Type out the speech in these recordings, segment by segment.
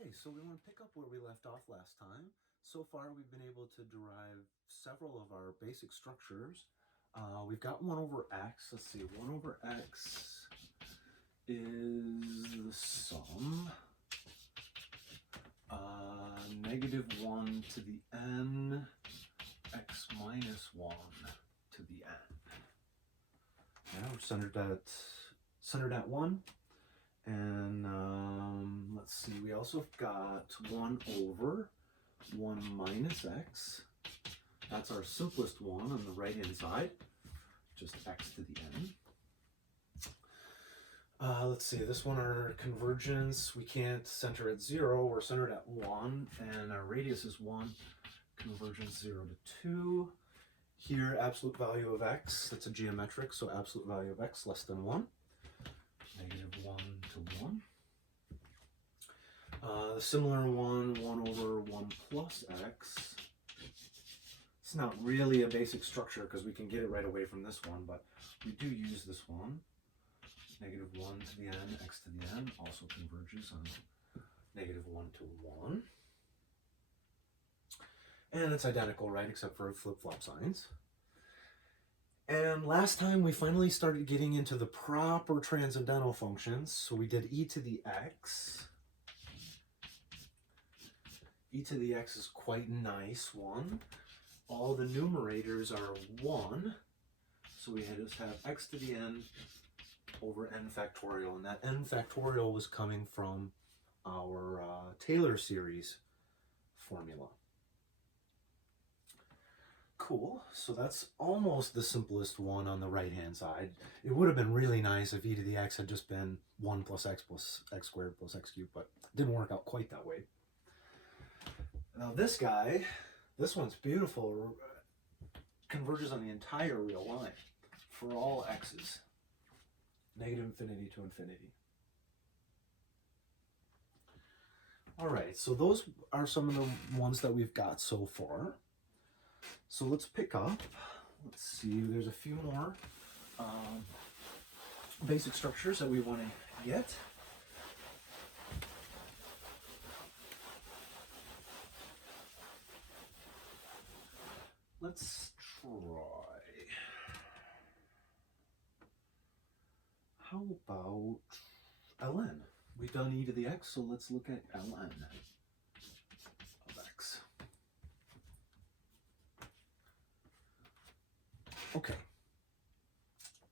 Okay, so we want to pick up where we left off last time. So far, we've been able to derive several of our basic structures. We've got 1 over x. Let's see, 1 over x is the sum. -1 to the n, x minus 1 to the n. Yeah, we're centered at 1. And let's see, we also got 1 over 1 minus x. That's our simplest one on the right-hand side, just x to the n. Let's see, this one, our convergence, we can't center at 0. We're centered at 1, and our radius is 1. Convergence 0 to 2. Here, absolute value of x, that's a geometric, so absolute value of x less than 1. -1 to 1. The similar one, 1 over 1 plus x. It's not really a basic structure because we can get it right away from this one, but we do use this one. -1 to the n, x to the n also converges on -1 to 1. And it's identical, right, except for flip-flop signs. And last time we finally started getting into the proper transcendental functions. So we did e to the x. E to the x is quite a nice one. All the numerators are 1. So we just have x to the n over n factorial. And that n factorial was coming from our Taylor series formula. Cool, so that's almost the simplest one on the right-hand side. It would have been really nice if e to the x had just been 1 plus x squared plus x cubed, but it didn't work out quite that way. Now this guy, this one's beautiful, converges on the entire real line for all x's, -infinity to infinity. All right, so those are some of the ones that we've got so far. So let's pick up, let's see, there's a few more basic structures that we want to get. Let's try. How about ln? We've done e to the x, so let's look at ln of x. Okay,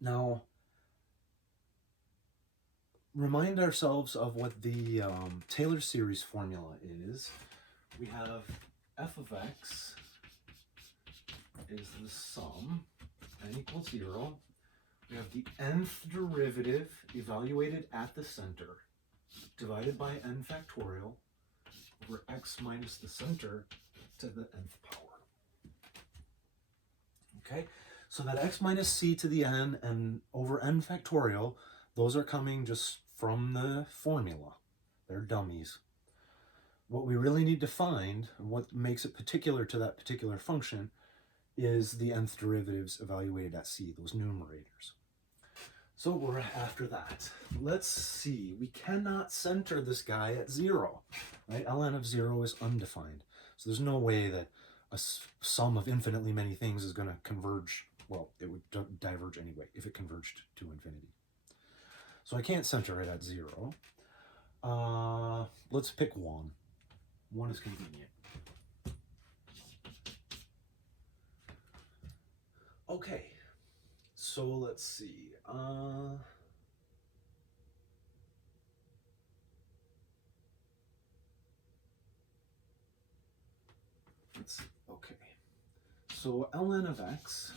now remind ourselves of what the Taylor series formula is. We have f of x is the sum, n equals 0. We have the nth derivative evaluated at the center, divided by n factorial over x minus the center to the nth power. Okay? So that x minus c to the n and over n factorial, those are coming just from the formula. They're dummies. What we really need to find, and what makes it particular to that particular function, is the nth derivatives evaluated at c, those numerators. So we're after that. Let's see, we cannot center this guy at 0, right? ln of 0 is undefined. So there's no way that a sum of infinitely many things is going to converge. Well, it would diverge anyway if it converged to infinity. So I can't center it at 0. Let's pick 1. 1 is convenient. Okay, so let's see. Okay. So ln of x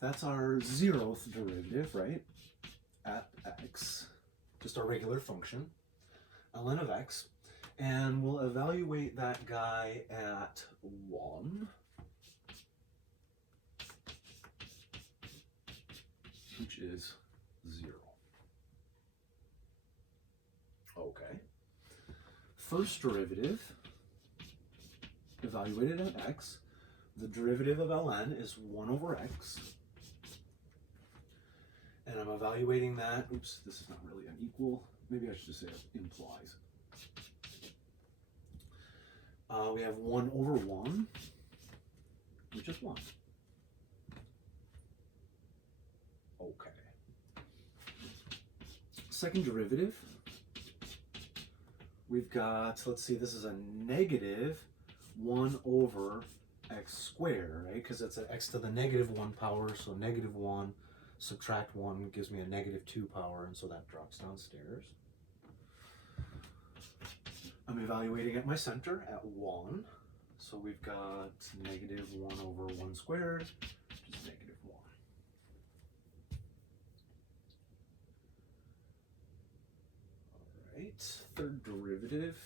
that's our 0th derivative, right? At x, just our regular function, ln of x, and we'll evaluate that guy at 1, which is 0. Okay. First derivative, evaluated at x, the derivative of ln is 1 over x. And I'm evaluating that. Oops, this is not really unequal. Maybe I should just say it implies. We have 1 over 1, which is 1. Okay. Second derivative, we've got, let's see, this is a negative 1 over x squared, right? Because it's an x to the negative 1 power, so negative 1 subtract 1 gives me a negative 2 power, and so that drops downstairs. I'm evaluating at my center at 1, so we've got negative 1 over 1 squared, which is negative 1. All right, third derivative.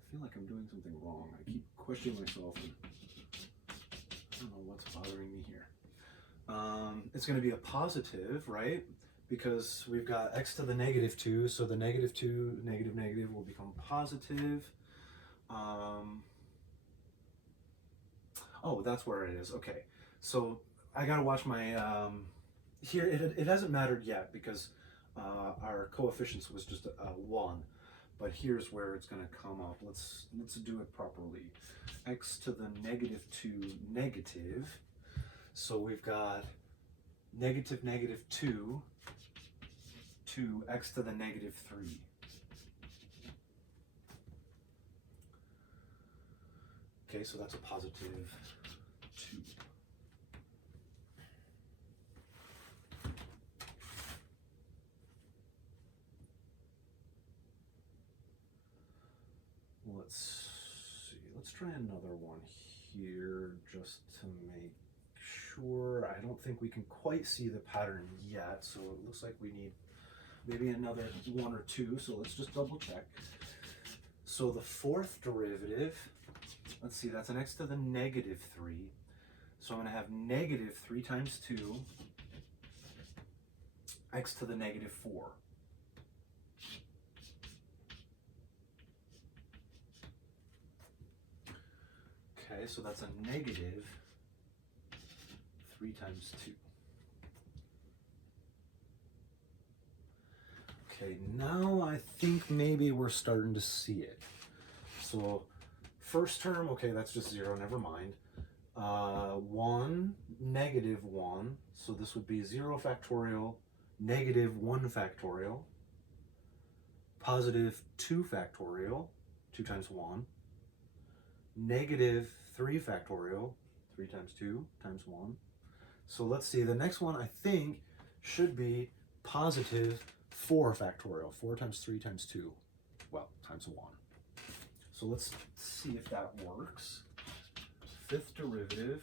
I feel like I'm doing something wrong. I keep questioning myself, and I don't know what's bothering me here. It's going to be a positive, right? Because we've got x to the negative 2, so the negative 2, negative, negative will become positive. Oh, that's where it is. Okay, so I gotta watch my, here, it hasn't mattered yet because our coefficients was just a 1, but here's where it's gonna come up. Let's do it properly. X to the negative 2, negative. So we've got negative, negative 2 to x to the negative 3. Okay, so that's a positive 2. Let's see, let's try another one here just to make sure. I don't think we can quite see the pattern yet, so it looks like we need maybe another 1 or 2, so let's just double check. So the fourth derivative, let's see, that's an x to the negative 3. So I'm going to have negative 3 times 2, x to the negative 4. Okay, so that's a negative 3 times 2. Okay, now I think maybe we're starting to see it. So first term, okay, that's just 0, never mind. 1, negative 1, so this would be 0 factorial, negative 1 factorial, positive 2 factorial, 2 times 1, negative 3 factorial, 3 times 2 times 1. So let's see, the next one I think should be positive 4 factorial, 4 times 3 times 2, well, times 1. So let's see if that works. Fifth derivative,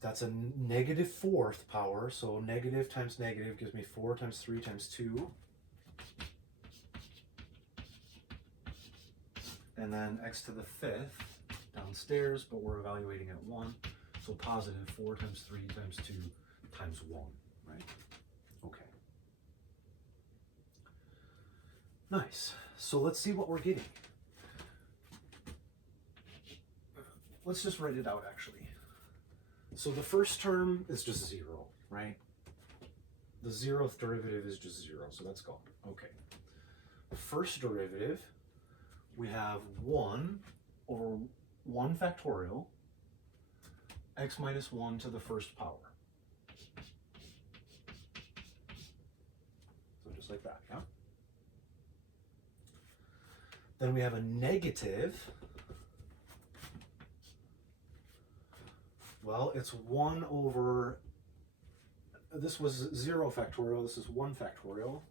that's a negative 4th power, so negative times negative gives me 4 times 3 times 2. And then x to the 5th downstairs, but we're evaluating at 1, so positive 4 times 3 times 2 times 1, right? Okay. Nice. So let's see what we're getting. Let's just write it out, actually. So the first term is just 0, right? The 0th derivative is just 0, so that's gone. Okay. The first derivative, we have 1 over 1 factorial, x minus 1 to the first power. So just like that, yeah? Then we have a negative. Well, it's 1 over, this was 0 factorial, this is 1 factorial.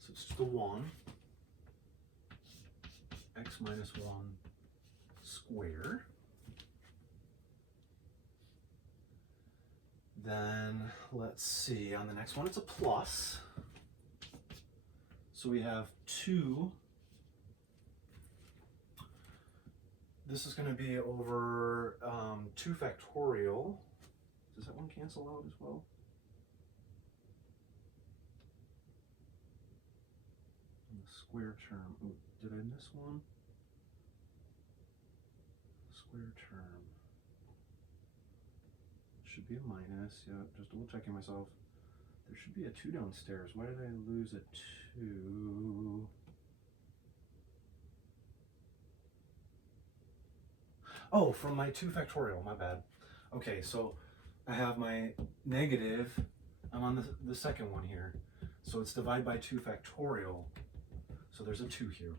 So it's just a 1, x minus 1 squared. Then, let's see, on the next one it's a plus. So we have 2. This is going to be over 2 factorial. Does that one cancel out as well? And the square term, oh, did I this one. Square term. Should be a minus. Yeah, just double checking myself. There should be a 2 downstairs. Why did I lose a 2? Oh, from my 2 factorial, my bad. Okay, so I have my negative. I'm on the second one here. So it's divide by 2 factorial. So there's a 2 here.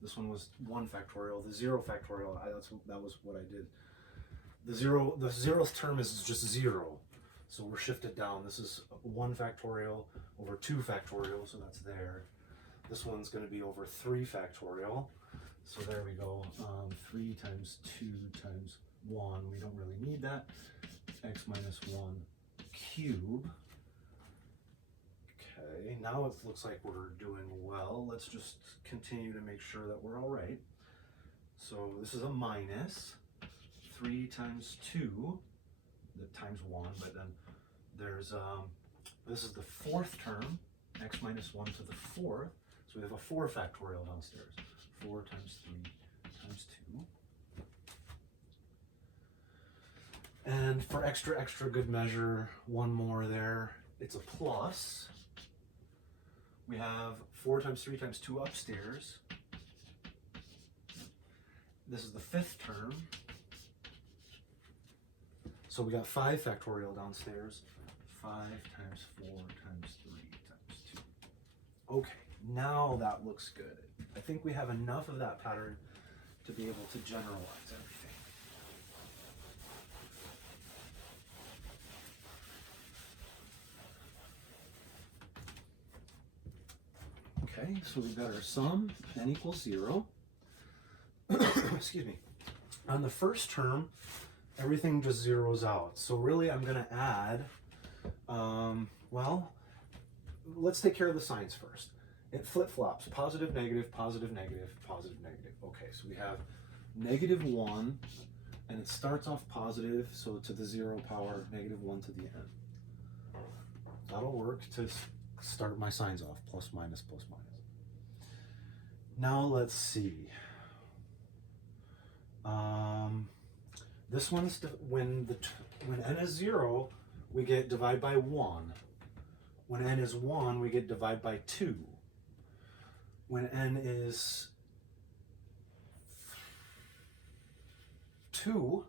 This one was 1 factorial. The 0 factorial, that was what I did. The 0th term is just 0. So we're shifted down. This is 1 factorial over 2 factorial, so that's there. This one's going to be over 3 factorial. So there we go. 3 times 2 times 1. We don't really need that. X minus 1 cube. Okay, now it looks like we're doing well. Let's just continue to make sure that we're all right. So this is a minus 3 times 2, times 1, but then there's, this is the 4th term, x minus 1 to the 4th. So we have a 4 factorial downstairs. 4 times 3 times 2. And for extra good measure, one more there. It's a plus. We have 4 times 3 times 2 upstairs. This is the 5th term. So we got 5 factorial downstairs. 5 times 4 times 3 times 2. Okay, now that looks good. I think we have enough of that pattern to be able to generalize everything. Okay, so we've got our sum, n equals 0. Excuse me. On the first term, everything just zeroes out. So really I'm going to add, well, let's take care of the signs first. It flip-flops, positive, negative, positive, negative, positive, negative. Okay, so we have negative 1, and it starts off positive, so to the 0 power, negative 1 to the n. That'll work to start my signs off, plus, minus, plus, minus. Now let's see. This one's, when n is 0, we get divide by 1. When n is 1, we get divide by 2. When n is 2,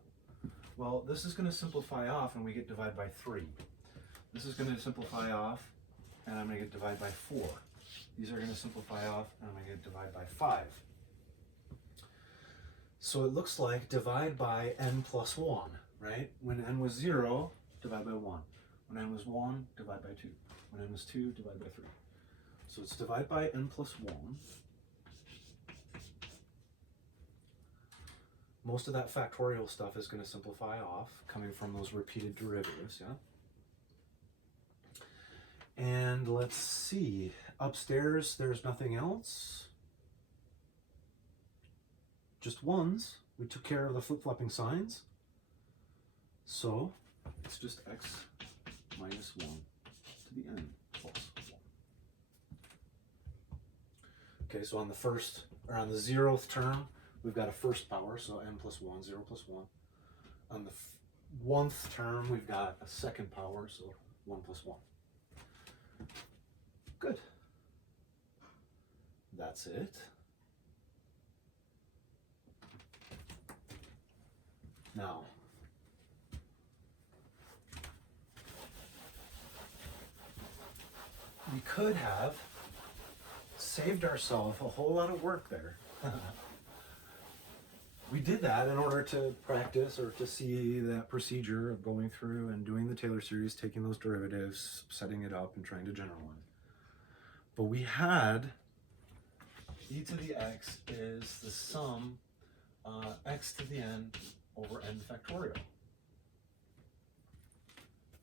well, this is going to simplify off and we get divide by 3. This is going to simplify off and I'm going to get divide by 4. These are going to simplify off and I'm going to get divide by 5. So it looks like divide by n plus 1, right? When n was 0, divide by 1. When n was 1, divide by 2. When n was 2, divide by 3. So it's divide by n plus 1. Most of that factorial stuff is going to simplify off, coming from those repeated derivatives, yeah? And let's see, upstairs there's nothing else. Just ones. We took care of the flip-flopping signs. So it's just x minus 1 to the n plus 1. Okay, so on the first, or on the 0th term, we've got a first power, so n plus 1, 0 plus 1. On the 1th term, we've got a second power, so 1 plus 1. Good. That's it. Now, we could have saved ourselves a whole lot of work there. We did that in order to practice or to see that procedure of going through and doing the Taylor series, taking those derivatives, setting it up, and trying to generalize. But we had e to the x is the sum x to the n over n factorial.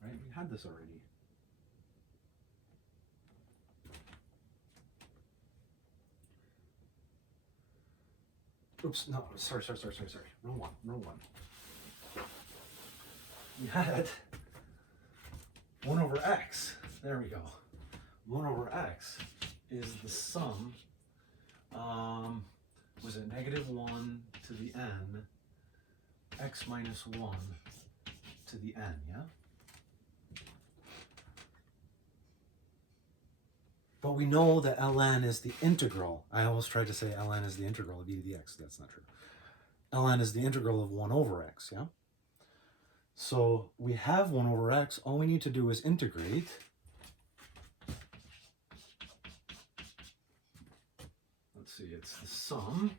Right? We had this already. Oops, no, sorry. Wrong one. We had 1 over x. There we go. 1 over x is the sum was it negative 1 to the n, x minus 1 to the n, yeah? But we know that ln is the integral. I always tried to say ln is the integral of e to the x. That's not true. Ln is the integral of 1 over x, yeah? So we have 1 over x. All we need to do is integrate. Let's see, it's the sum.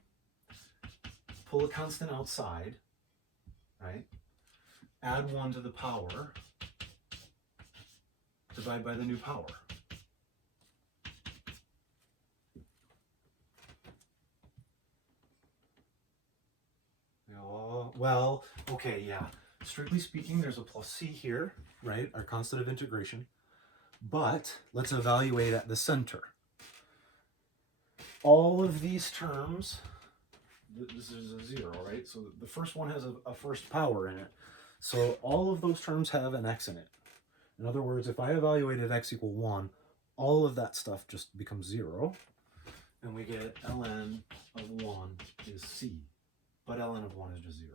Pull a constant outside, right? Add 1 to the power. Divide by the new power. Well, okay, yeah. Strictly speaking, there's a plus c here, right? Our constant of integration. But let's evaluate at the center. All of these terms, this is a 0, right? So the first one has a first power in it. So all of those terms have an x in it. In other words, if I evaluated x equal 1, all of that stuff just becomes 0. And we get ln of 1 is c. But ln of 1 is just 0.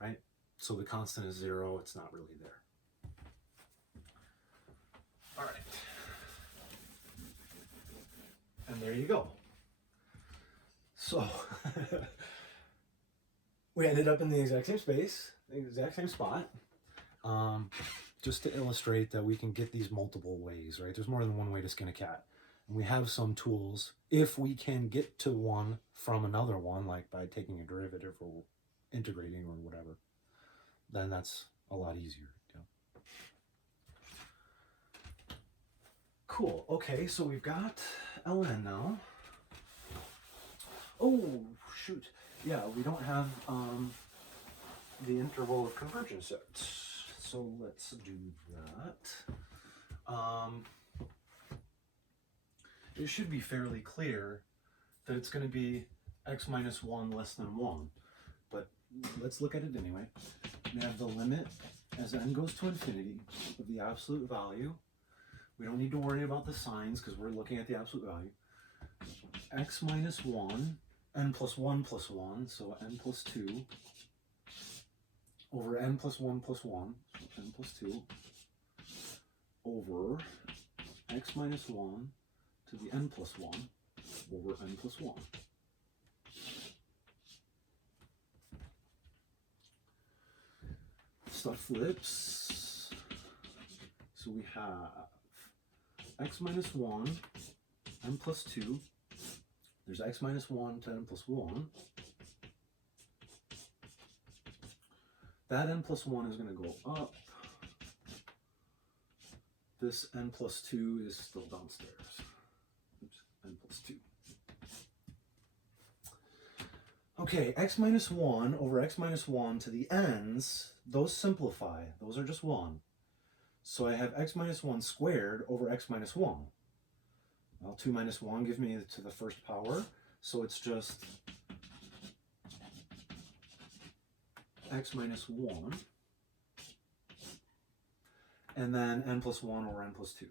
Right? So the constant is 0. It's not really there. All right. And there you go. So we ended up in the exact same space, the exact same spot. Just to illustrate that we can get these multiple ways, right? There's more than one way to skin a cat. And we have some tools. If we can get to one from another one, like by taking a derivative or integrating or whatever, then that's a lot easier. Yeah. Cool. Okay, so we've got ln now. Oh, shoot. Yeah, we don't have the interval of convergence yet. So let's do that. It should be fairly clear that it's going to be x minus 1 less than 1. But let's look at it anyway. We have the limit as n goes to infinity of the absolute value. We don't need to worry about the signs because we're looking at the absolute value. X minus 1, n plus 1 plus 1, so n plus 2, over n plus 1 plus 1, so n plus 2, over x minus 1 to the n plus 1 over n plus 1. Stuff flips. So we have x minus 1, n plus 2. There's x minus 1 to n plus 1. That n plus 1 is going to go up. This n plus 2 is still downstairs. Oops, n plus 2. Okay, x minus 1 over x minus 1 to the n's, those simplify. Those are just 1. So I have x minus 1 squared over x minus 1. Well, 2 minus 1 gives me to the first power, so it's just x minus 1, and then n plus 1 over n plus 2.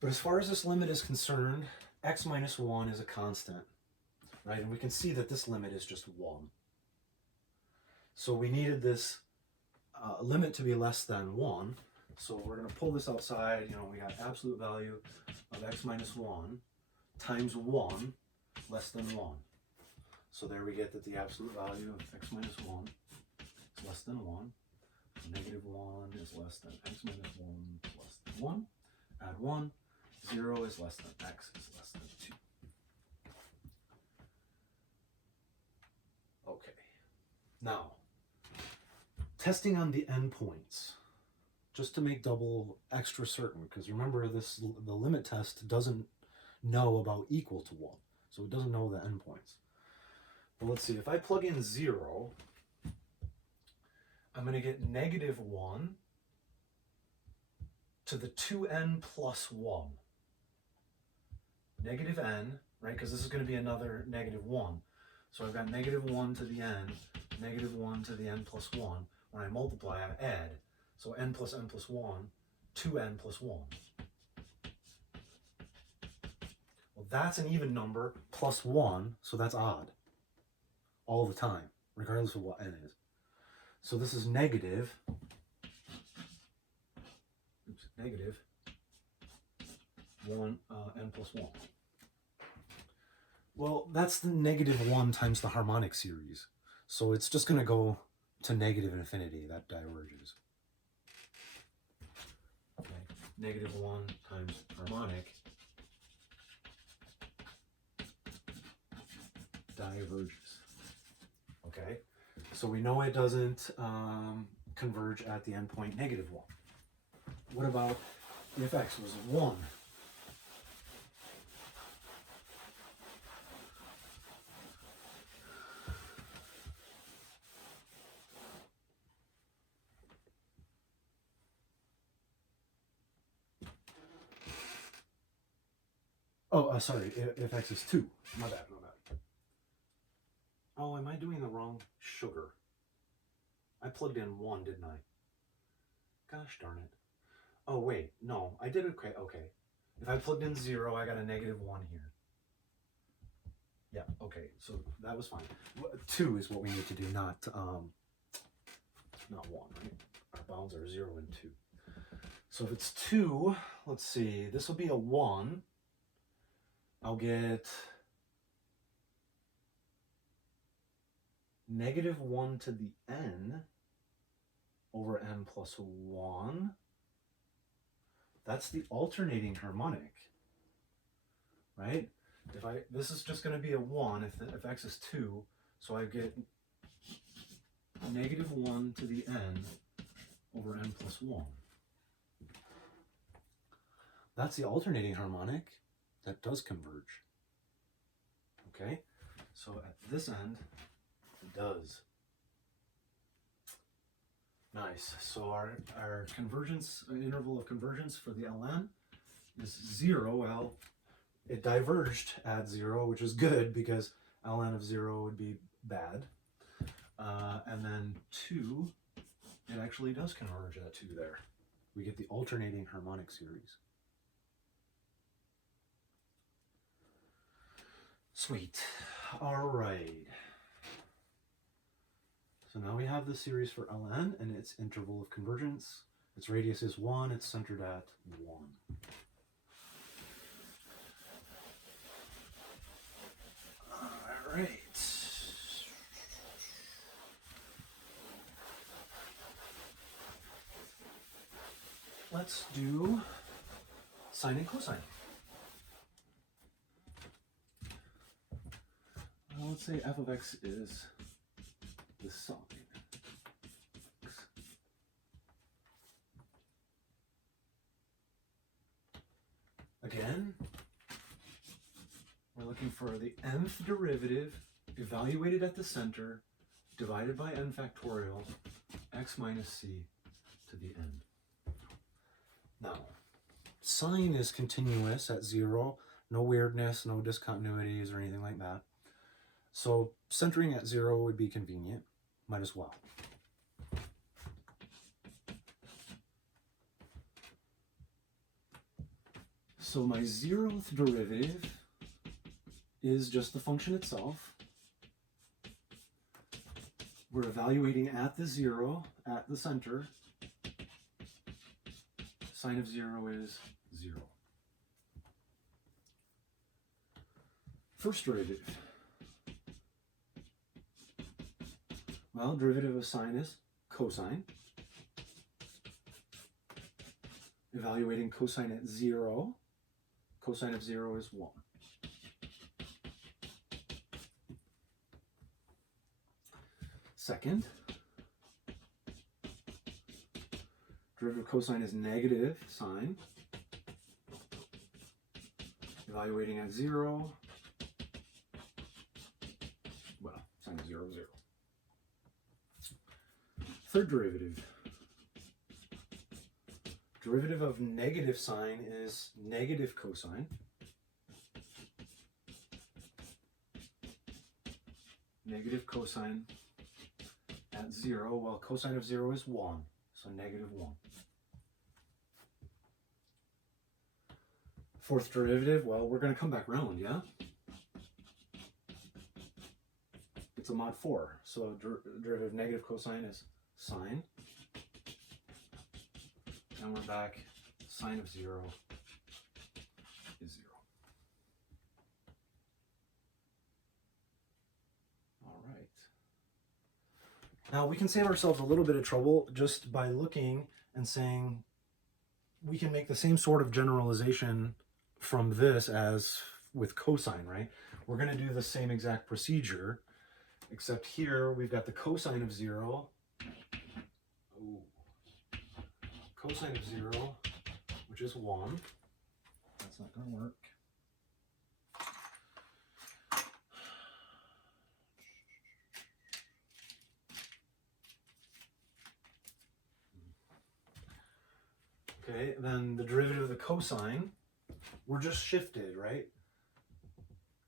But as far as this limit is concerned, x minus 1 is a constant, right? And we can see that this limit is just 1. So we needed this limit to be less than 1. So we're going to pull this outside. You know, we got absolute value of x minus 1 times 1 less than 1. So there we get that the absolute value of x minus 1 is less than 1. Negative 1 is less than x minus 1 is less than 1. Add 1. 0 is less than x is less than 2. Okay. Now, testing on the endpoints, just to make double extra certain, because remember the limit test doesn't know about equal to 1, so it doesn't know the endpoints. But let's see, if I plug in 0, I'm going to get negative 1 to the 2n plus 1. Negative n, right, because this is going to be another negative 1. So I've got negative 1 to the n, negative 1 to the n plus 1. When I multiply, I add. So n plus 1, 2n plus 1. Well, that's an even number plus 1, so that's odd all the time, regardless of what n is. So this is negative, negative 1, n plus 1. Well, that's the negative 1 times the harmonic series. So it's just going to go to negative infinity. That diverges. Okay. Negative 1 times harmonic diverges. Okay. So we know it doesn't converge at the endpoint negative 1. What about if x was 1? Oh, sorry, if x is 2. My bad, my bad. Oh, am I doing the wrong sugar? I plugged in 1, didn't I? Gosh darn it. Oh, wait, no, I did okay. Okay. If I plugged in 0, I got a negative 1 here. Yeah, okay, so that was fine. 2 is what we need to do, not 1, right? Our bounds are 0 and 2. So if it's 2, let's see, this will be a 1. I'll get negative 1 to the n over n plus 1. That's the alternating harmonic, right? This is just going to be a 1 if x is 2, so I get negative 1 to the n over n plus 1. That's the alternating harmonic that does converge. Okay, so at this end, it does. Nice. So our convergence, interval of convergence for the Ln is 0. Well, it diverged at 0, which is good because Ln of 0 would be bad. And then 2, it actually does converge at 2 there. We get the alternating harmonic series. Sweet. All right. So now we have the series for Ln and its interval of convergence. Its radius is 1. It's centered at 1. All right. Let's do sine and cosine. Let's say f of x is the sine. Again, we're looking for the nth derivative evaluated at the center divided by n factorial x minus c to the n. Now, sine is continuous at 0, no weirdness, no discontinuities or anything like that. So centering at 0 would be convenient, might as well. So my 0th derivative is just the function itself. We're evaluating at the 0, at the center. Sine of 0 is 0. First derivative. Well, derivative of sine is cosine. Evaluating cosine at 0. Cosine of 0 is 1. Second, derivative of cosine is negative sine. Evaluating at 0. Well, sine of 0, 0. Third derivative. Derivative of negative sine is negative cosine. Negative cosine at 0, well, cosine of 0 is 1. So negative 1. Fourth derivative, well, we're going to come back around, yeah? It's a mod 4. So derivative of negative cosine is sine. And we're back, sine of 0 is 0. All right. Now we can save ourselves a little bit of trouble just by looking and saying we can make the same sort of generalization from this as with cosine, right? We're going to do the same exact procedure, except here we've got the cosine of 0. Ooh. Cosine of 0, which is 1. That's not going to work. Okay, then the derivative of the cosine, we're just shifted, right?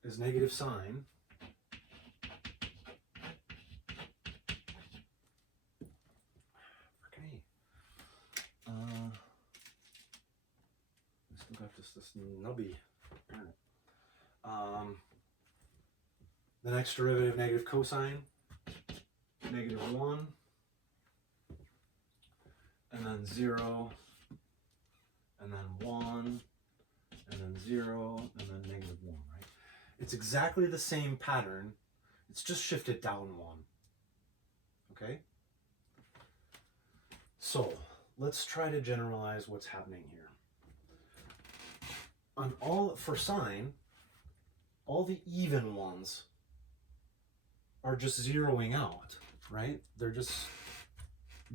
Is negative sine. Okay. I still got this nubby. The next derivative, negative cosine, negative 1, and then 0, and then 1, and then 0, and then negative 1, right? It's exactly the same pattern. It's just shifted down 1. Okay? So, let's try to generalize what's happening here. For sine, all the even ones are just zeroing out, right? They're just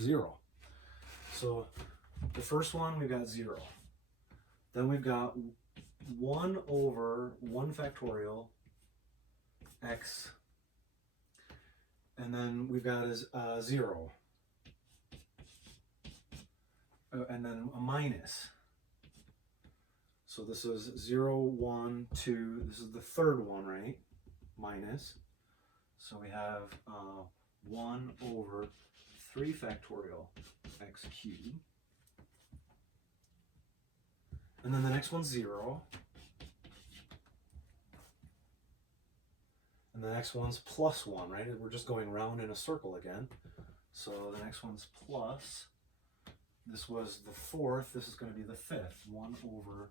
0. So the first one, we've got 0. Then we've got 1 over 1 factorial x. And then we've got a 0. And then a minus. So this is 0, 1, 2. This is the third one, right? Minus. So we have 1 over 3 factorial x cubed. And then the next one's 0. And the next one's plus 1, right? We're just going round in a circle again. So the next one's plus. This was the fourth. This is going to be the fifth. 1 over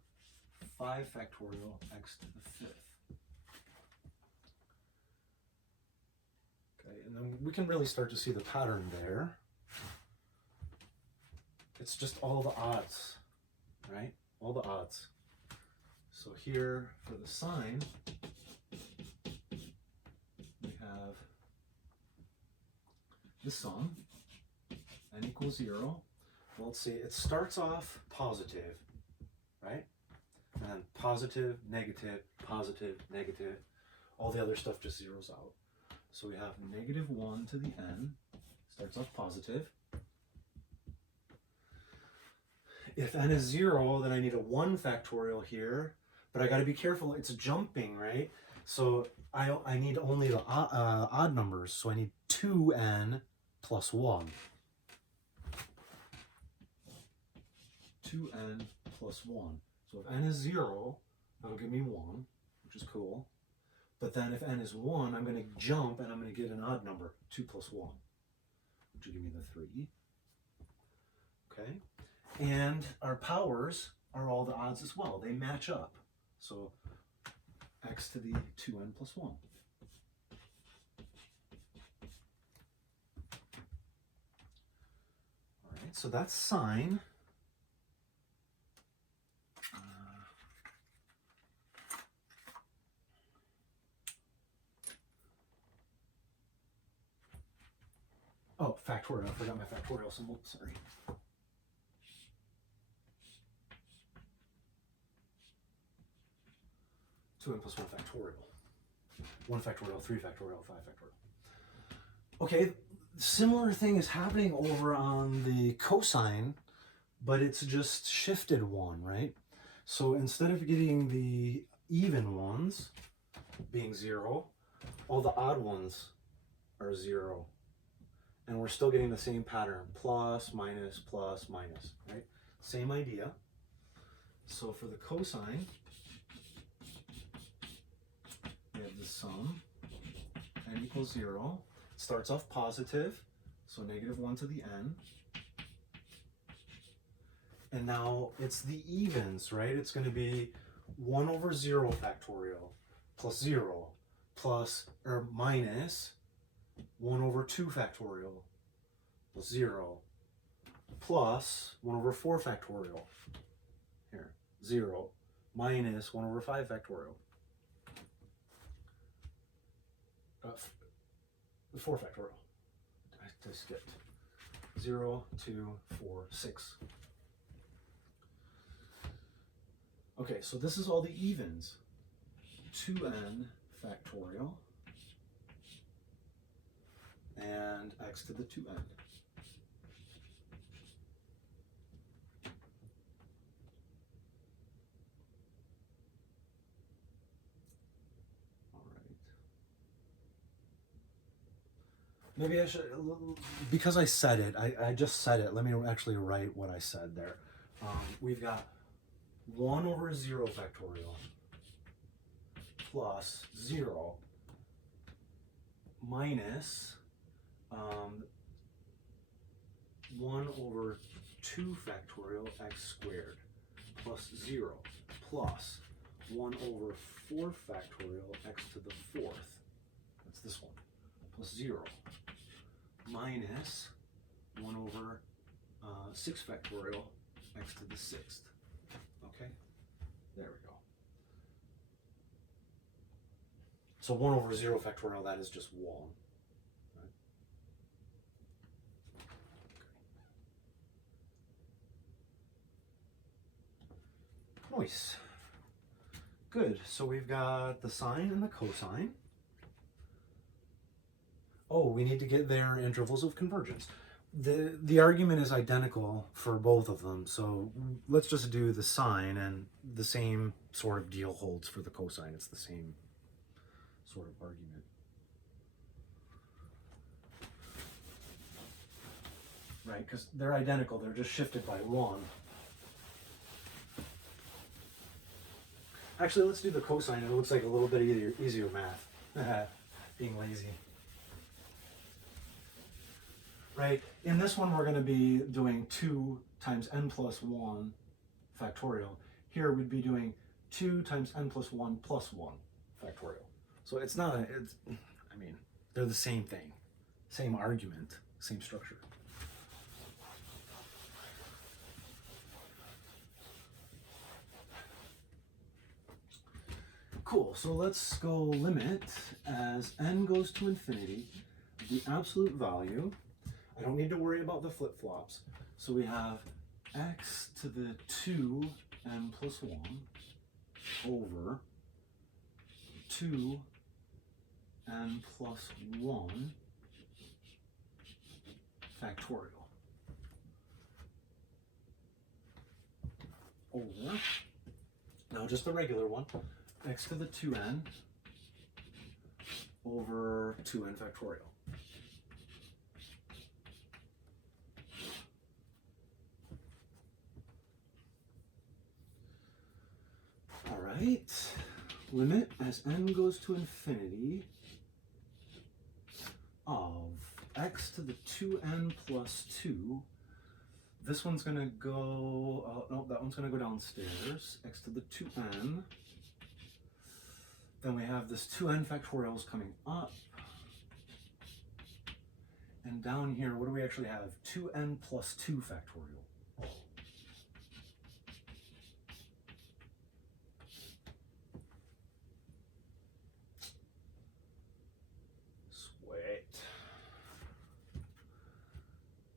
5 factorial x to the fifth. Okay, and then we can really start to see the pattern there. It's just all the odds, right? All the odds. So here for the sine, we have the sum, n equals 0. Well, let's see, it starts off positive, right? And then positive, negative, all the other stuff just zeroes out. So we have negative 1 to the n, starts off positive. If n is 0, then I need a 1 factorial here, but I got to be careful, it's jumping, right? So I need only the odd numbers, so I need 2n plus 1. 2n plus 1. So if n is 0, that'll give me 1, which is cool. But then if n is 1, I'm going to jump and I'm going to get an odd number, 2 plus 1, which will give me the 3. Okay? And our powers are all the odds as well. They match up. So x to the 2n plus 1. All right, so that's sine. Oh, factorial. I forgot my factorial symbol. Sorry. Two n plus 1 factorial. 1 factorial, 3 factorial, 5 factorial. Okay, similar thing is happening over on the cosine, but it's just shifted 1, right? So instead of getting the even ones being 0, all the odd ones are 0. and we're still getting the same pattern, plus, minus, right? Same idea. So for the cosine, we have the sum, n equals 0. Starts off positive, so -1 to the n. And now it's the evens, right? It's going to be 1 over 0 factorial plus 0 plus, or minus 1 over 2 factorial plus 0 plus 1 over 4 factorial. Here, 0 minus 1 over 5 factorial. 4 factorial. I skipped. 0, 2, 4, 6. Okay, so this is all the evens. 2n factorial and x to the 2n. All right. Maybe I should, because I said it, I just said it. Let me actually write what I said there. We've got 1 over 0 factorial plus 0 minus 1 over 2 factorial x squared plus 0 plus 1 over 4 factorial x to the 4th. That's this one. Plus 0 minus 1 over 6 factorial x to the 6th. Okay, there we go. So 1 over 0 factorial, that is just 1. Right? Okay. Nice. Good, so we've got the sine and the cosine. Oh, we need to get their intervals of convergence. The argument is identical for both of them, so let's just do the sine, and the same sort of deal holds for the cosine. It's the same sort of argument. Right, because they're identical, they're just shifted by 1. Actually, let's do the cosine. It looks like a little bit easier math. Being lazy. Right, in this one we're going to be doing 2 times n plus 1 factorial. Here we'd be doing 2 times n plus 1 plus 1 factorial. So it's not I mean, they're the same thing. Same argument, same structure. Cool, so let's go limit as n goes to infinity, the absolute value. I don't need to worry about the flip-flops. So we have x to the 2n plus 1 over 2n plus 1 factorial over, now just the regular one, x to the 2n over 2n factorial. All right, limit as n goes to infinity of x to the 2n plus 2. This one's going to go, no, that one's going to go downstairs, x to the 2n. Then we have this 2n factorials coming up. And down here, what do we actually have? 2n plus 2 factorial. Sweet.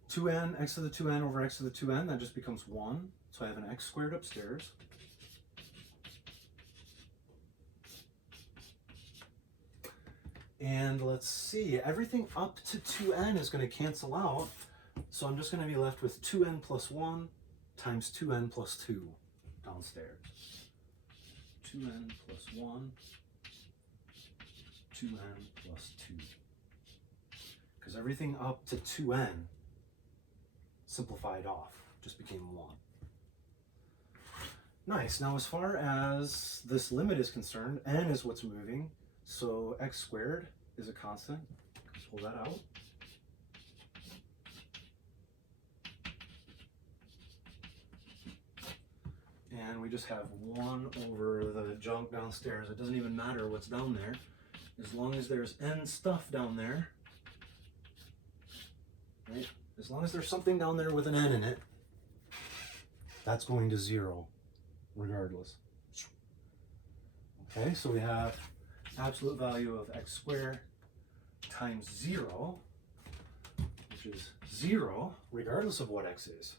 2n, x to the 2n over x to the 2n, that just becomes 1. So I have an x squared upstairs. And let's see, everything up to 2n is going to cancel out. So I'm just going to be left with 2n plus 1 times 2n plus 2 downstairs. 2n plus 1, 2n plus 2. because everything up to 2n simplified off, just became 1. Nice. Now as far as this limit is concerned, n is what's moving, so x squared is a constant. Just pull that out. And we just have 1 over the junk downstairs. It doesn't even matter what's down there. As long as there's n stuff down there, right? As long as there's something down there with an n in it, that's going to 0 regardless. Okay, so we have absolute value of x squared times 0, which is 0 regardless of what x is.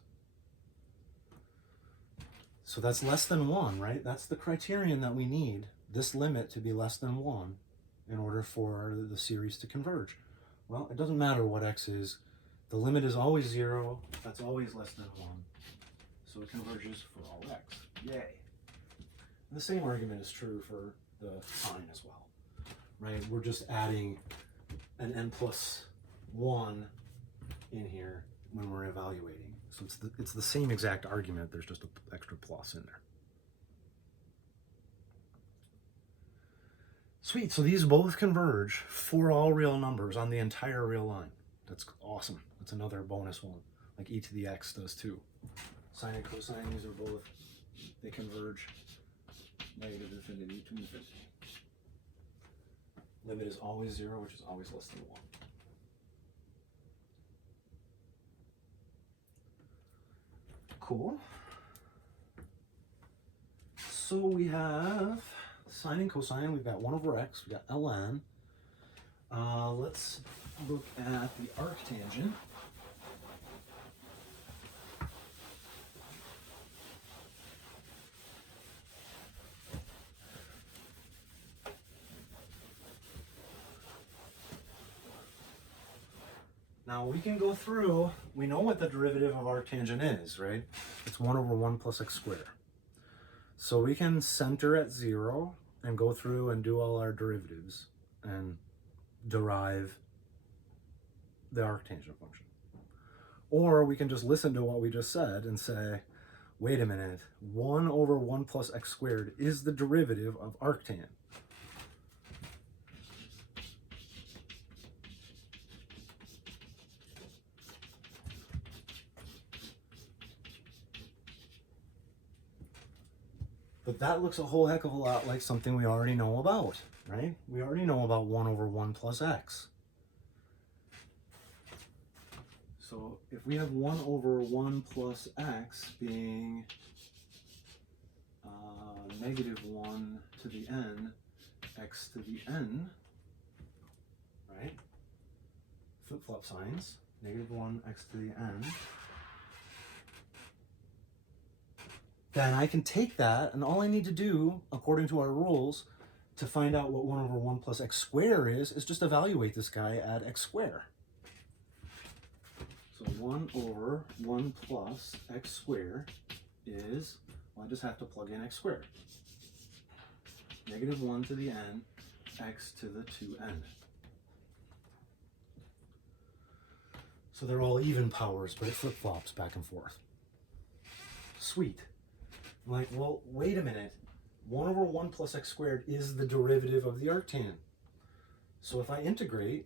So that's less than 1, right? That's the criterion that we need, this limit to be less than 1 in order for the series to converge. Well, it doesn't matter what x is. The limit is always 0. That's always less than 1. So it converges for all x. Yay. And the same argument is true for the sine as well, right? We're just adding an n plus 1 in here when we're evaluating. So it's the same exact argument, there's just an extra plus in there. Sweet, so these both converge for all real numbers on the entire real line. That's awesome. That's another bonus one, like e to the x does too. Sine and cosine, these are both, they converge negative infinity to infinity. Limit is always 0, which is always less than 1. Cool. So we have sine and cosine. We've got 1 over x. We've got ln. Let's look at the arctangent. Now we can go through, we know what the derivative of arctangent is, right? It's 1 over 1 plus x squared. So we can center at 0 and go through and do all our derivatives and derive the arctangent function. Or we can just listen to what we just said and say, wait a minute, 1 over 1 plus x squared is the derivative of arctan. But that looks a whole heck of a lot like something we already know about, right? We already know about 1 over 1 plus x. So if we have 1 over 1 plus x being negative 1 to the n, x to the n, right? Flip-flop signs, negative 1, x to the n. Then I can take that, and all I need to do, according to our rules, to find out what 1 over 1 plus x squared is just evaluate this guy at x squared. So 1 over 1 plus x squared is, well, I just have to plug in x squared. Negative 1 to the n, x to the 2n. So they're all even powers, but it flip-flops back and forth. Sweet. I'm like, well, wait a minute. 1 over 1 plus x squared is the derivative of the arctan. So if I integrate,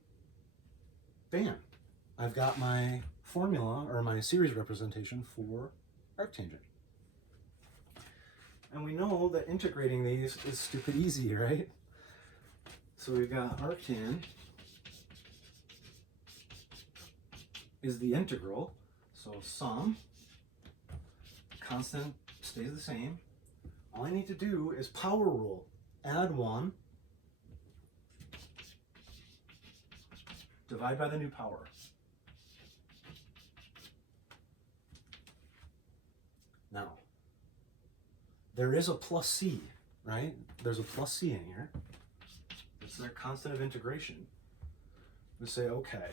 bam, I've got my formula, or my series representation for arctangent. And we know that integrating these is stupid easy, right? So we've got arctan is the integral, so sum, constant stays the same. All I need to do is power rule. Add 1, divide by the new power. Now, there is a plus c, right? There's a plus c in here. It's their constant of integration. We say, okay,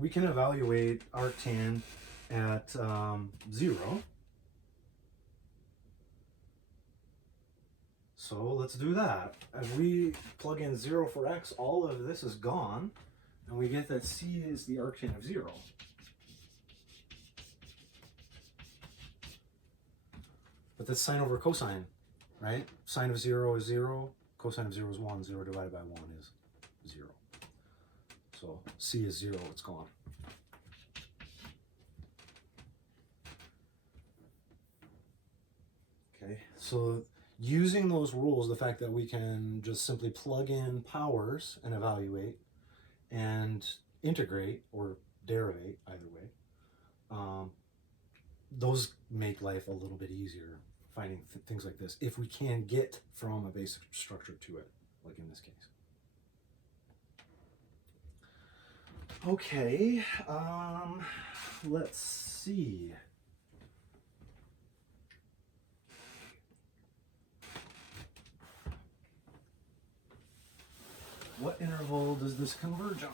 we can evaluate arctan at 0. So let's do that. As we plug in 0 for x, all of this is gone. And we get that c is the arctan of 0. But that's sine over cosine, right? Sine of 0 is 0, cosine of 0 is 1, 0 divided by 1 is 0. So c is 0, it's gone. Okay, so using those rules, the fact that we can just simply plug in powers and evaluate and integrate or derivate, either way, those make life a little bit easier finding things like this, if we can get from a basic structure to it, like in this case. Okay, let's see. What interval does this converge on?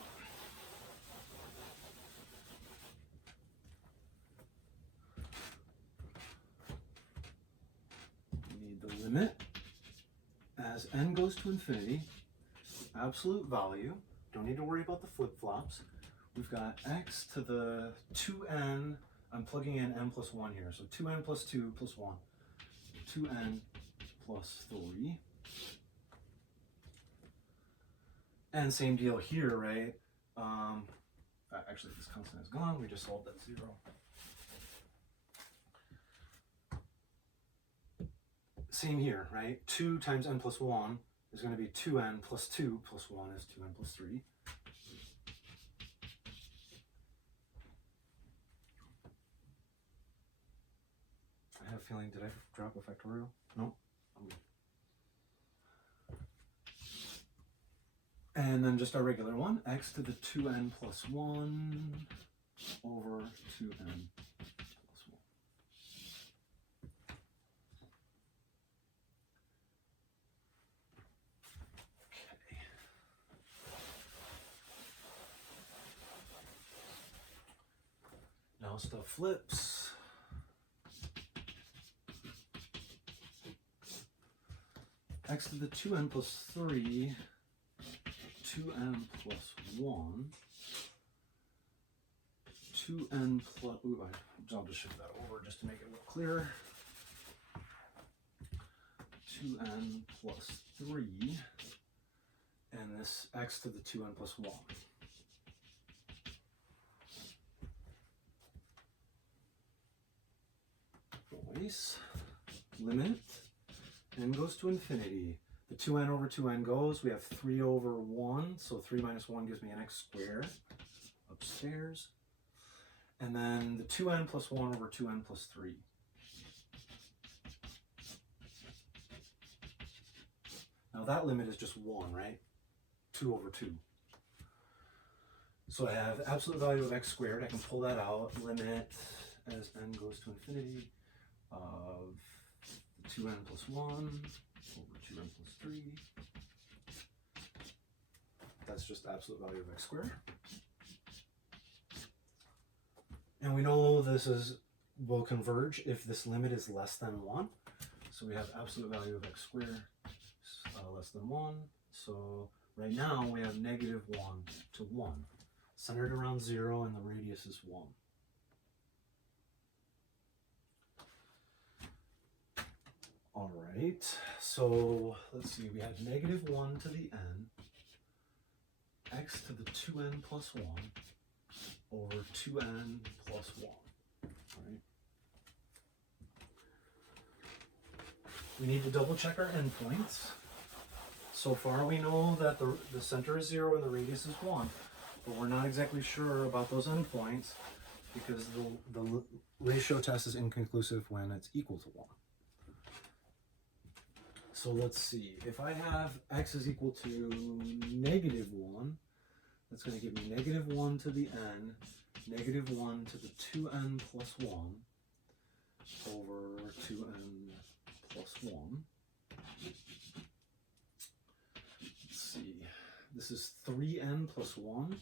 We need the limit as n goes to infinity, absolute value. Don't need to worry about the flip-flops. We've got x to the 2n. I'm plugging in n plus 1 here. So 2n plus 2 plus 1. 2n plus 3. And same deal here, right? Actually, this constant is gone. We just solved that 0. Same here, right? 2 times n plus 1 is going to be 2n plus 2 plus 1 is 2n plus 3. I have a feeling, did I drop a factorial? No. And then just our regular one, x to the 2n plus 1 over 2n plus 1. Okay. Now stuff flips. X to the 2n plus 3, 2n plus 1, 2n plus, ooh, I'll just shift that over just to make it look clearer. 2n plus 3, and this x to the 2n plus 1. Nice. Limit n goes to infinity. The 2n over 2n goes. We have 3 over 1, so 3 minus 1 gives me an x squared upstairs. And then the 2n plus 1 over 2n plus 3. Now that limit is just 1, right? 2 over 2. So I have absolute value of x squared. I can pull that out. Limit as n goes to infinity of 2n plus 1 over 2n plus 3. That's just absolute value of x squared. And we know this will converge if this limit is less than 1. So we have absolute value of x squared less than 1. So right now we have negative 1 to 1. Centered around 0 and the radius is 1. All right, so let's see, we have negative 1 to the n, x to the 2n plus 1 over 2n plus 1, right? We need to double check our endpoints. So far we know that the center is 0 and the radius is 1, but we're not exactly sure about those endpoints because the ratio test is inconclusive when it's equal to 1. So let's see, if I have x is equal to negative 1, that's going to give me negative 1 to the n, negative 1 to the 2n plus 1 over 2n plus 1. Let's see, this is 3n plus 1.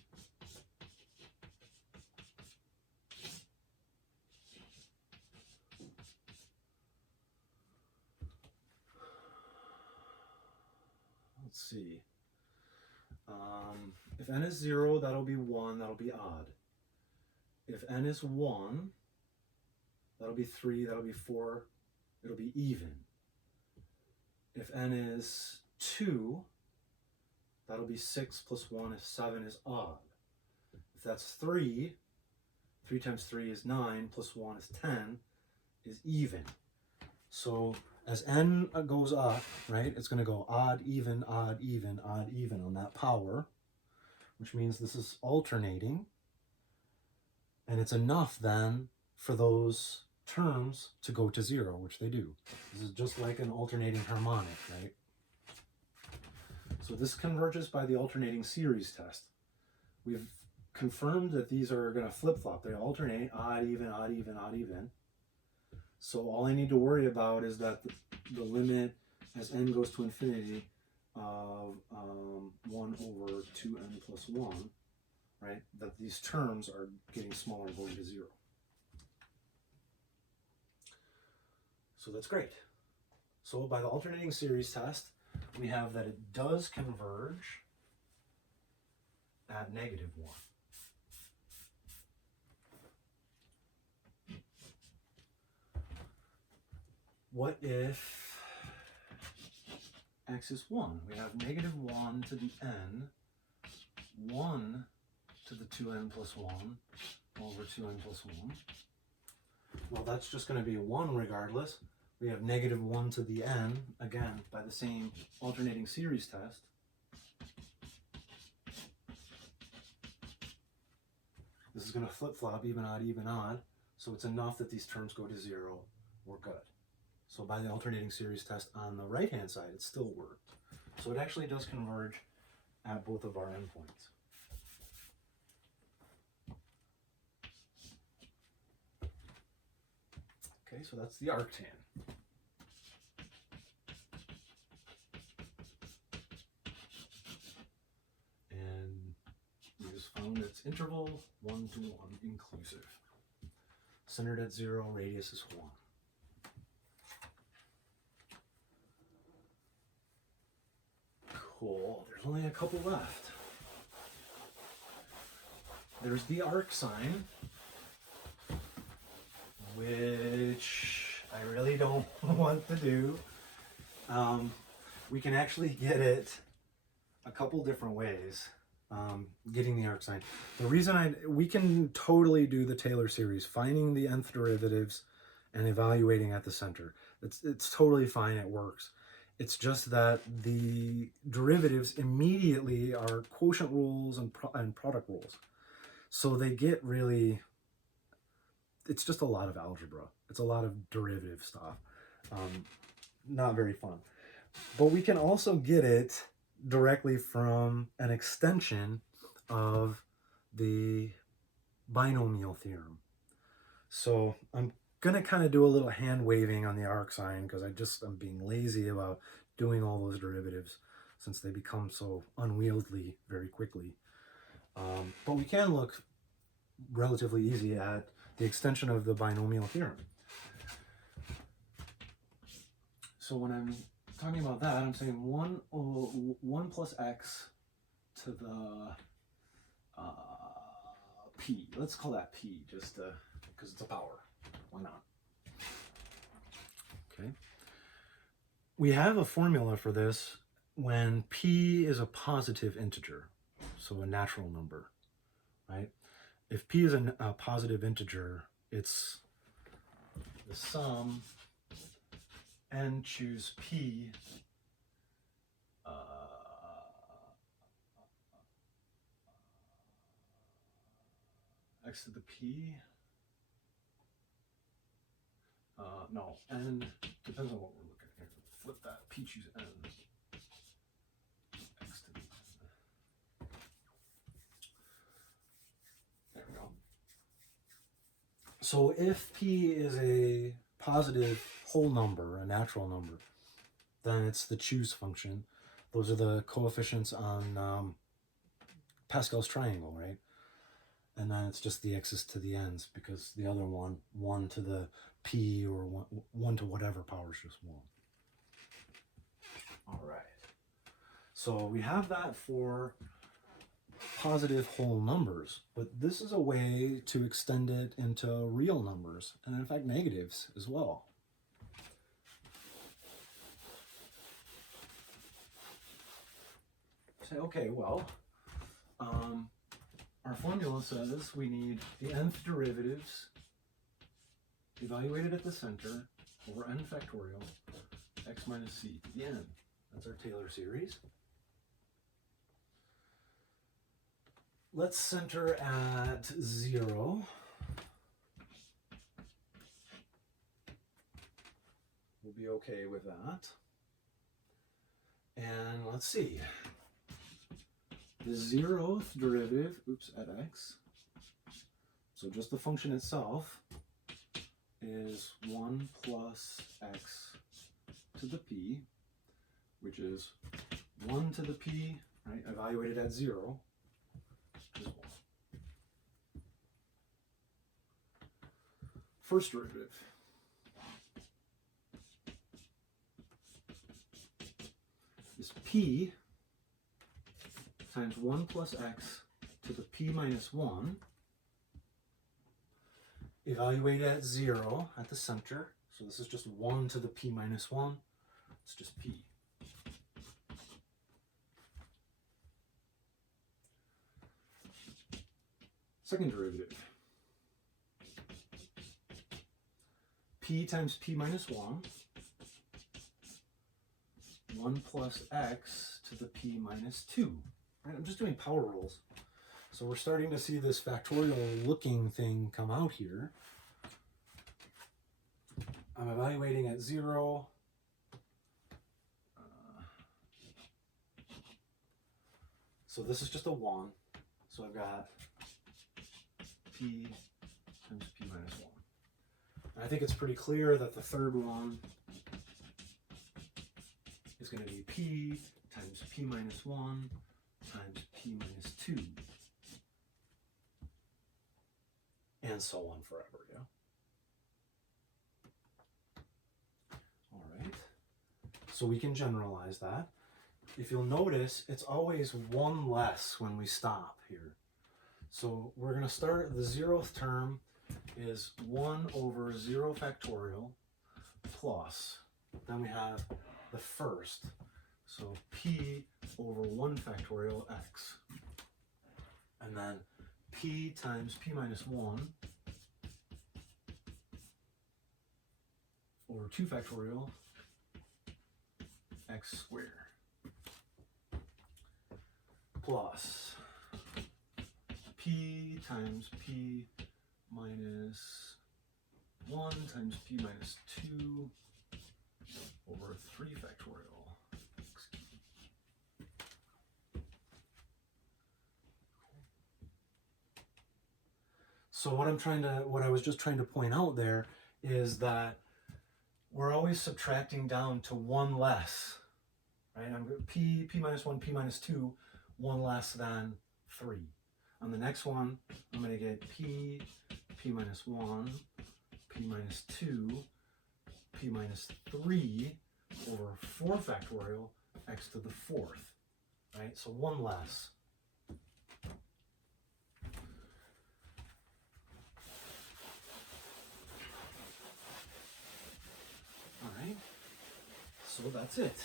Let's see. If n is 0, that'll be 1, that'll be odd. If n is 1, that'll be 3, that'll be 4, it'll be even. If n is 2, that'll be 6 plus 1 if 7 is odd. If that's 3, 3 times 3 is 9, plus 1 is 10, is even. So as n goes up, right, it's going to go odd, even, odd, even, odd, even on that power, which means this is alternating. And it's enough then for those terms to go to 0, which they do. This is just like an alternating harmonic, right? So this converges by the alternating series test. We've confirmed that these are going to flip-flop. They alternate odd, even, odd, even, odd, even. So all I need to worry about is that the limit as n goes to infinity of 1 over 2n plus 1, right, that these terms are getting smaller going to 0. So that's great. So by the alternating series test, we have that it does converge at -1. What if x is 1? We have -1 to the n, 1 to the 2n plus 1 over 2n plus 1. Well, that's just going to be 1 regardless. We have -1 to the n, again, by the same alternating series test. This is going to flip-flop, even, odd, so it's enough that these terms go to 0. We're good. So by the alternating series test on the right-hand side, it still worked. So it actually does converge at both of our endpoints. Okay, so that's the arctan. And we just found its interval 1 to 1 inclusive. Centered at 0, radius is 1. Cool, there's only a couple left. There's the arc sign, which I really don't want to do. We can actually get it a couple different ways, getting the arc sign. The reason we can totally do the Taylor series, finding the nth derivatives and evaluating at the center. It's totally fine, it works. It's just that the derivatives immediately are quotient rules and product rules. So they get really, it's just a lot of algebra. It's a lot of derivative stuff. Not very fun. But we can also get it directly from an extension of the binomial theorem. So I'm going to kind of do a little hand waving on the arc sign because I'm being lazy about doing all those derivatives since they become so unwieldy very quickly. But we can look relatively easy at the extension of the binomial theorem. So when I'm talking about that, I'm saying 1 plus x to the p. Let's call that p just because it's a power. Why not? Okay. We have a formula for this when p is a positive integer, so a natural number, right? If p is a positive integer, it's the sum n choose p x to the p. No, n depends on what we're looking at here. Flip that. P choose n. X to the n. There we go. So if p is a positive whole number, a natural number, then it's the choose function. Those are the coefficients on Pascal's triangle, right? And then it's just the x's to the n's because the other one, 1 to the p or 1 to whatever power is just 1. All right. So we have that for positive whole numbers, but this is a way to extend it into real numbers, and in fact negatives as well. Say, okay, well, our formula says we need the nth derivatives evaluated at the center over n factorial x minus c to the n. That's our Taylor series. Let's center at 0. We'll be okay with that. And let's see. The 0th derivative, at x, so just the function itself, is 1 plus x to the p, which is 1 to the p, right, evaluated at 0, is 1. First derivative. Is p times 1 plus x to the p minus 1, evaluated at 0 at the center. So this is just 1 to the p minus 1. It's just p. Second derivative. P times p minus 1. 1 plus x to the p minus 2. Right, I'm just doing power rules. So we're starting to see this factorial looking thing come out here. I'm evaluating at 0. So this is just a 1. So I've got p times p minus 1. And I think it's pretty clear that the third one is going to be p times p minus 1 times p minus 2. And so on forever, yeah? All right. So we can generalize that. If you'll notice, it's always 1 less when we stop here. So we're going to start, the 0th term is 1 over 0 factorial plus, then we have the first, so p over 1 factorial x, and then p times p minus 1 over 2 factorial x squared plus p times p minus 1 times p minus 2 over 3 factorial x cubed. So what I was just trying to point out there is that we're always subtracting down to 1 less, right? I'm p minus 1, p minus 2, 1 less than 3. On the next one, I'm going to get p minus 1, p minus 2, p minus 3 over 4 factorial x to the 4th, right? So 1 less. All right, so that's it.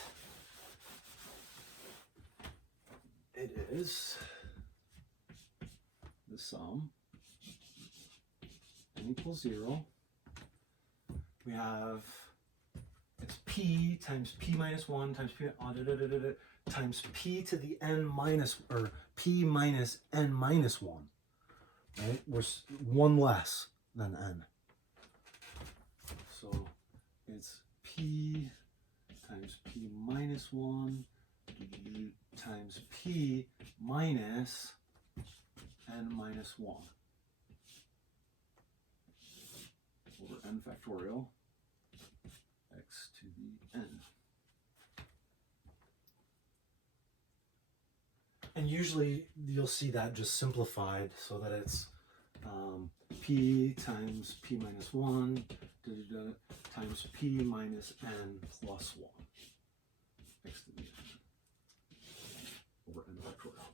It is the sum n equals 0. We have, it's p times p minus 1 times p times p to the n minus, or p minus n minus 1, right? We're 1 less than n. So it's p times p minus 1 times p minus n minus 1 over n factorial x to the n. And usually you'll see that just simplified so that it's p times p minus 1 times p minus n plus 1 x to the n over n factorial.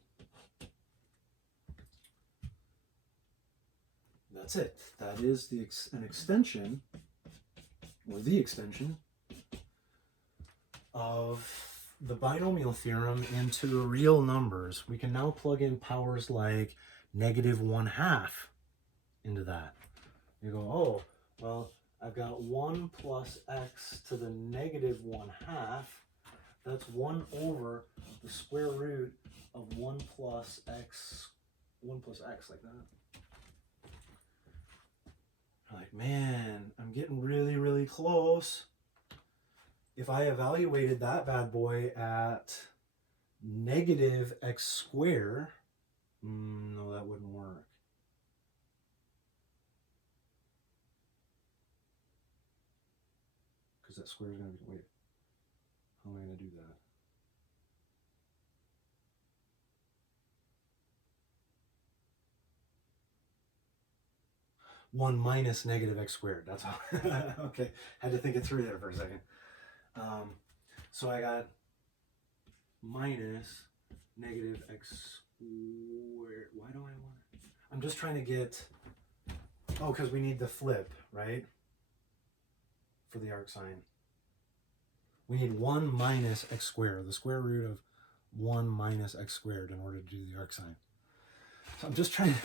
that's it. That is an extension, or the extension, of the binomial theorem into real numbers. We can now plug in powers like -1/2 into that. You go, oh, well, I've got 1 plus x to the -1/2. That's 1 over the square root of 1 plus x like that. Like, man, I'm getting really, really close. If I evaluated that bad boy at -x squared, no, that wouldn't work. Because that square is going to be, wait, how am I going to do that? One minus -x squared. That's how. Okay, had to think it through there for a second. So I got minus -x squared. Why do I want it? I'm just trying to get. Oh, because we need the flip, right? For the arc sign. We need 1 minus x squared, the square root of 1 minus x squared in order to do the arc sign. So I'm just trying to.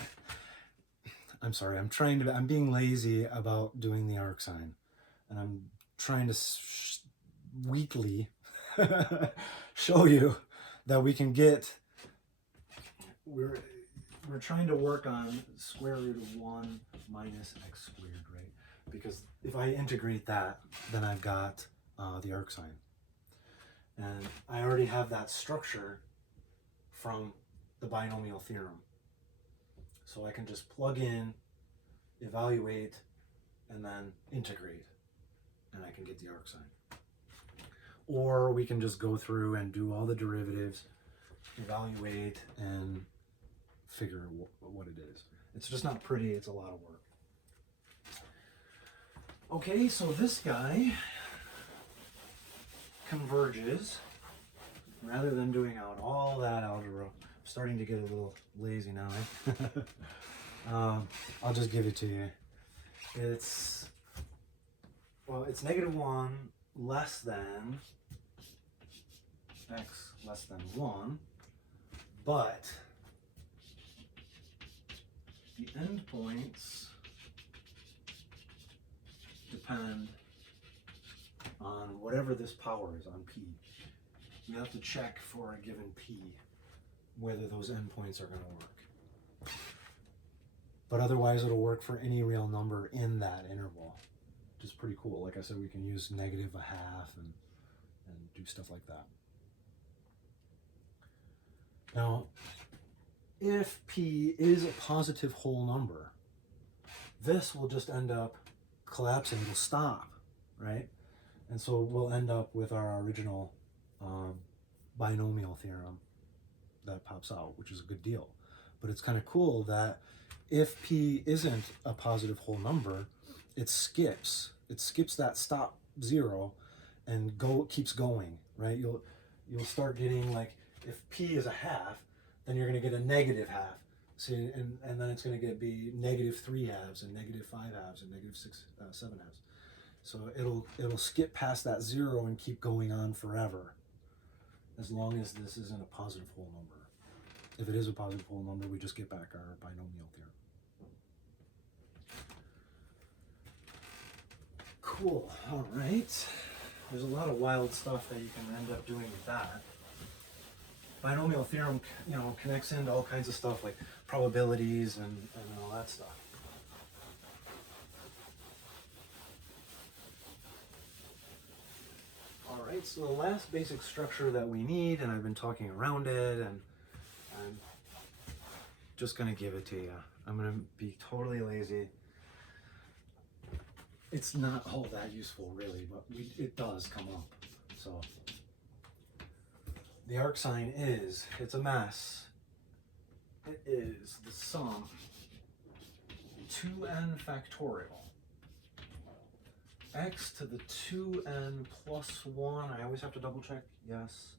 I'm being lazy about doing the arc sign. And I'm trying to weakly show you that we can get, we're trying to work on square root of 1 minus x squared, right? Because if I integrate that, then I've got the arc sign. And I already have that structure from the binomial theorem. So I can just plug in, evaluate, and then integrate, and I can get the arc sign. Or we can just go through and do all the derivatives, evaluate, and figure what it is. It's just not pretty, it's a lot of work. Okay, so this guy converges. Rather than doing out all that algebra, I'm starting to get a little lazy now, eh? I'll just give it to you. It's -1 less than x less than 1, but the endpoints depend on whatever this power is, on p. You have to check for a given p whether those endpoints are going to work. But otherwise it'll work for any real number in that interval, which is pretty cool. Like I said, we can use -1/2 and do stuff like that. Now, if p is a positive whole number, this will just end up collapsing, it'll stop, right? And so we'll end up with our original binomial theorem that pops out, which is a good deal. But it's kind of cool that if p isn't a positive whole number, it skips that stop 0 and keeps going, right? You'll start getting, like, if p is a half, then you're going to get a -1/2. See, and then it's going to be -3/2 and -5/2 and -7/2. So it'll skip past that 0 and keep going on forever, as long as this isn't a positive whole number. If it is a positive whole number, we just get back our binomial theorem. Cool. All right. There's a lot of wild stuff that you can end up doing with that. Binomial theorem, connects into all kinds of stuff like probabilities and all that stuff. All right, so the last basic structure that we need, and I've been talking around it, and I'm just going to give it to you. I'm going to be totally lazy. It's not all that useful, really, but it does come up. So the arc sign it's a mess. It is the sum 2n factorial x to the 2n plus 1. I always have to double check. Yes.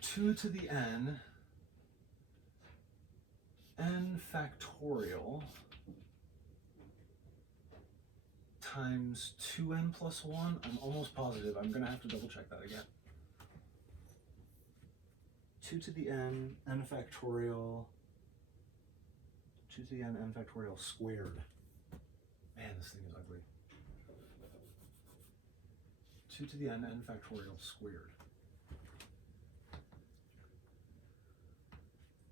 2 to the n n factorial times 2n plus 1. I'm almost positive. I'm going to have to double check that again. 2 to the n, n factorial, 2 to the n, n factorial squared. Man, this thing is ugly. 2 to the n, n factorial squared.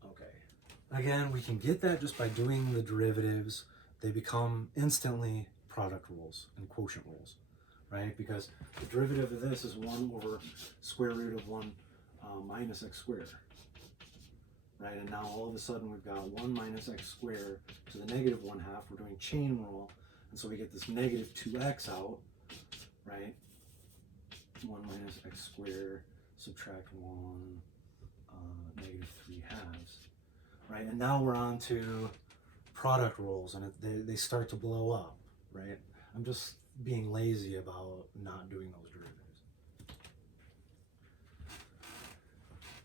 Okay. Again, we can get that just by doing the derivatives. They become instantly product rules and quotient rules, right? Because the derivative of this is 1 over square root of 1 minus x squared, right? And now all of a sudden we've got 1 minus x squared to the negative 1/2. We're doing chain rule, and so we get this negative 2x out, right? 1 minus x squared, subtract 1, negative 3/2, right? And now we're on to product rules, and they start to blow up, right? I'm just being lazy about not doing those derivatives.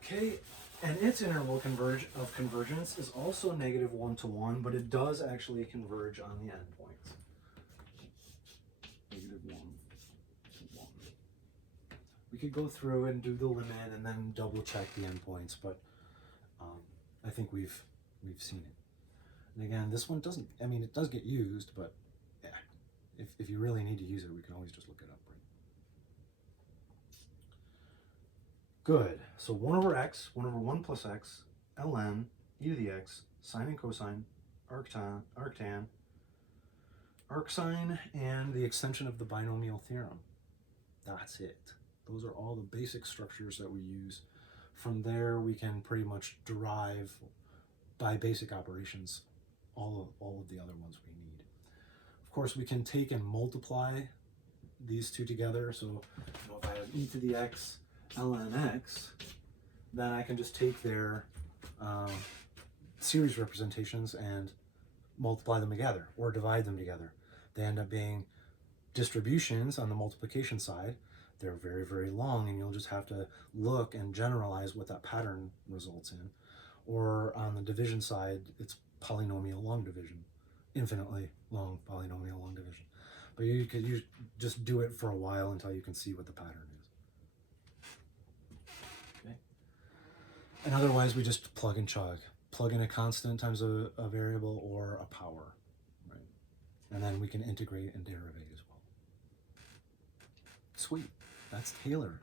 Okay, and its interval of convergence is also negative 1 to 1, but it does actually converge on the endpoints. Negative 1 to 1. We could go through and do the limit and then double check the endpoints, but I think we've seen it. And again, this one doesn't, I mean, it does get used, but yeah, if you really need to use it, we can always just look it up, right? Good. So 1 over x, 1 over 1 plus x, ln, e to the x, sine and cosine, arctan, arcsine, and the extension of the binomial theorem. That's it. Those are all the basic structures that we use. From there, we can pretty much derive by basic operations all of the other ones we need. Of course, we can take and multiply these two together. So if I have e to the x ln x, then I can just take their series representations and multiply them together or divide them together. They end up being distributions on the multiplication side. They're very, very long, and you'll just have to look and generalize what that pattern results in. Or on the division side, it's polynomial long division, infinitely long polynomial long division. But you just do it for a while until you can see what the pattern is. Okay. And otherwise, we just plug and chug. Plug in a constant times a variable or a power, right? And then we can integrate and derivate as well. Sweet. That's Taylor.